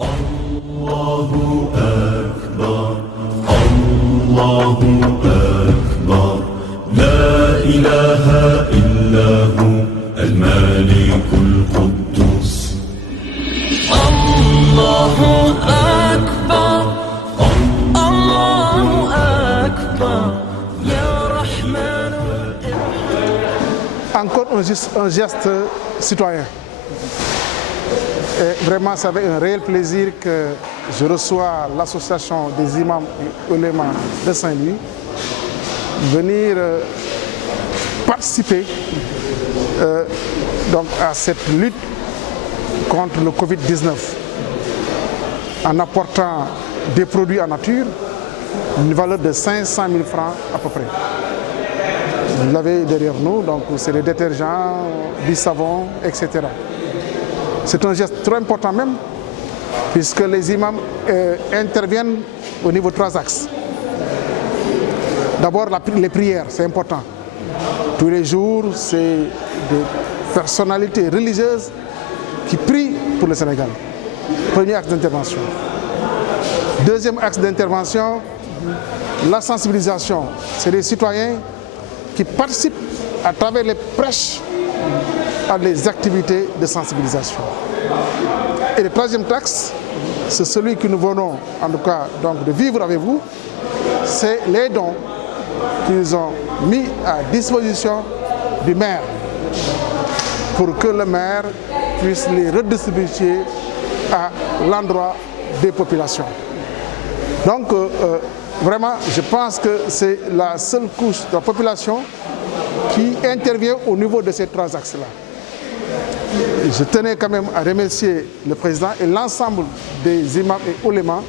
Allahu Akbar, Allahu Akbar, La ilaha illahu al-Malikul Quddus. Allahu Akbar, Allahu Akbar, Ya Rahman. Encore un geste citoyen. Et vraiment, c'est avec un réel plaisir que je reçois l'association des imams et oulémas de Saint-Louis venir participer donc à cette lutte contre le Covid-19 en apportant des produits en nature d'une valeur de 500 000 francs à peu près. Vous l'avez derrière nous, donc c'est des détergents, du savon, etc. C'est un geste très important même, puisque les imams interviennent au niveau de 3 axes. D'abord, les prières, c'est important. Tous les jours, c'est des personnalités religieuses qui prient pour le Sénégal. Premier axe d'intervention. Deuxième axe d'intervention, la sensibilisation. C'est des citoyens qui participent à travers les prêches à des activités de sensibilisation. Et le troisième axe, c'est celui que nous venons en tout cas donc, de vivre avec vous, c'est les dons qu'ils ont mis à disposition du maire pour que le maire puisse les redistribuer à l'endroit des populations. Donc vraiment, je pense que c'est la seule couche de la population qui intervient au niveau de ces 3 axes-là. Je tenais quand même à remercier le président et l'ensemble des imams et oulémas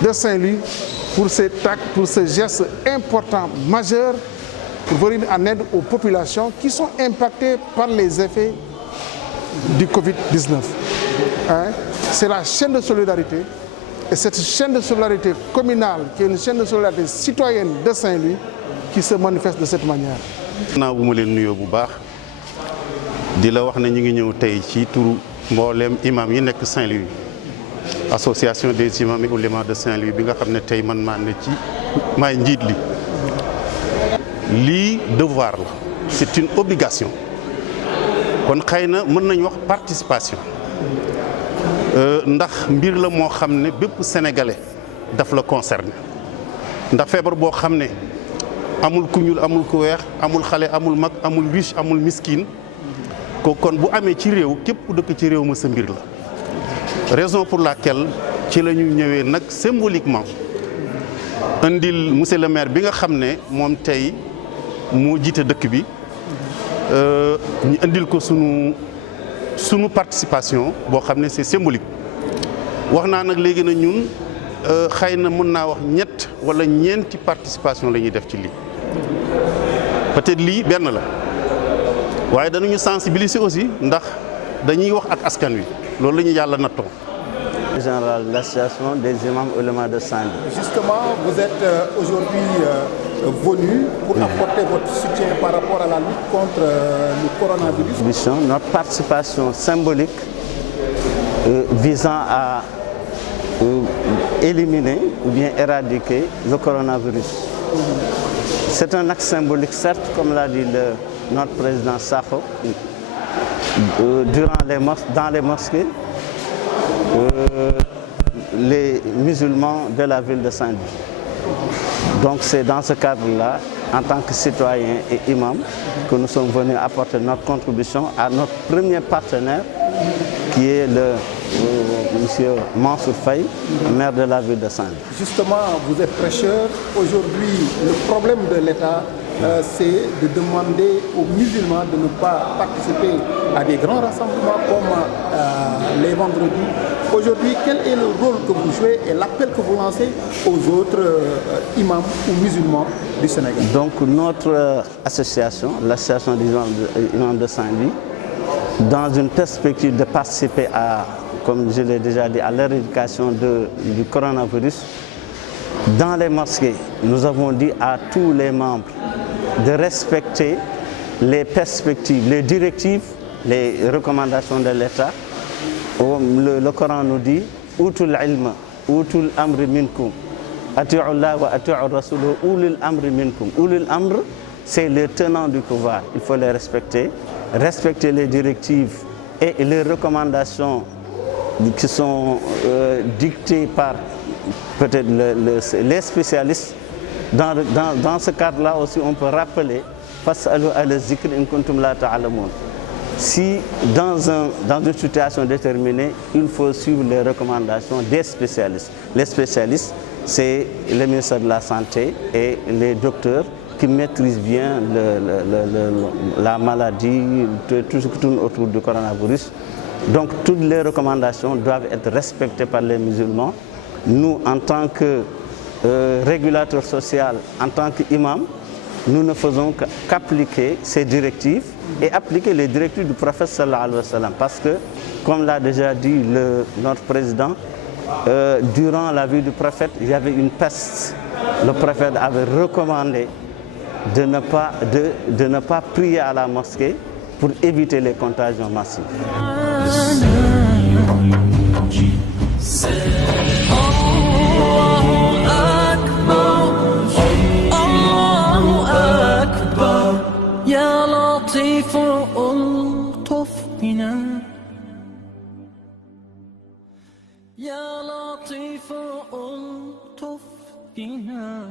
de Saint-Louis pour cet acte, pour ce geste important, majeur, pour venir en aide aux populations qui sont impactées par les effets du Covid-19. C'est la chaîne de solidarité, et cette chaîne de solidarité communale, qui est une chaîne de solidarité citoyenne de Saint-Louis, qui se manifeste de cette manière. naa bu ma leen nuyoo bu baax di la wax ne ñu ngi ñëw tey ci turu mbooleem imam yi nekk Saint-Louis association des imams et oulémas de Saint-Louis bi nga xam ne tey man maa ne ci maay njiit li lii devoir la c'est une obligation kon xëy na mën nañu wax participation ndax mbir la moo xam ne bépp sénégalais daf la concerné ndax feebar boo xam ne amul ku ñuul amul ku weex amul xale amul mag amul riche amul miskin ko kon bu amee ci réew képp ku dëkk ci réew ma sa mbir la raison pour laquelle ci la ñu ñëwee nag symboliquement indil monsieur le maire bi nga xam ne moom tey moo jiite dëkk bi ñu indil ko sunu participation boo xam ne c'est symbolique wax naa nag léegi na ñun xëy na mën naa wax ñett wala ñeenti participation la ñuy def ci lii peut-être lii benn la waaye danañu sensibiliser aussi ndax dañuy wax ak askan wi loolu la ñu yàlla nattoo. Général de l'association des imams oulémas de Saint-Louis. Justement, vous êtes aujourd'hui venu pour apporter votre soutien par rapport à la lutte contre le coronavirus. Notre participation symbolique visant à éliminer ou bien éradiquer le coronavirus. C'est un acte symbolique, certes, comme l'a dit notre président Sakho, dans les mosquées, les musulmans de la ville de Saint-Louis. Donc c'est dans ce cadre-là, en tant que citoyens et imams, que nous sommes venus apporter notre contribution à notre premier partenaire, qui est le monsieur Mansour Faye, maire de la ville de Saint-Louis. Justement, vous êtes prêcheur. Aujourd'hui, le problème de l'État, c'est de demander aux musulmans de ne pas participer à des grands rassemblements comme les vendredis. Aujourd'hui, quel est le rôle que vous jouez et l'appel que vous lancez aux autres imams ou musulmans du Sénégal? Donc notre association, l'association des imams de Saint-Louis, dans une perspective de participer à, comme je l'ai déjà dit, à l'éradication du coronavirus, dans les mosquées, nous avons dit à tous les membres de respecter les perspectives, les directives, les recommandations de l'État. Le Coran nous dit « utul ilma utul amri minkum ati'u Allah wa ati'u Rasul ulul amri minkum. Ulul amr, c'est les tenants du pouvoir. Il faut les respecter les directives et les recommandations qui sont dictées par peut-être les spécialistes. Dans ce cadre-là aussi, on peut rappeler fas'alu ala zikr in kuntum la ta'lamun. Si dans une situation déterminée, il faut suivre les recommandations des spécialistes. Les spécialistes, c'est le ministère de la Santé et les docteurs qui maîtrisent bien la maladie, tout ce qui tourne autour du coronavirus. Donc toutes les recommandations doivent être respectées par les musulmans. Nous, en tant que régulateur social, en tant qu'imam, nous ne faisons qu'appliquer ces directives et appliquer les directives du prophète sallallahu alayhi wa sallam. Parce que, comme l'a déjà dit notre président, durant la vie du prophète, il y avait une peste. Le prophète avait recommandé de ne pas prier à la mosquée pour éviter les contagions massives. يا لطيف ألطف بنا يا لطيف ألطف بنا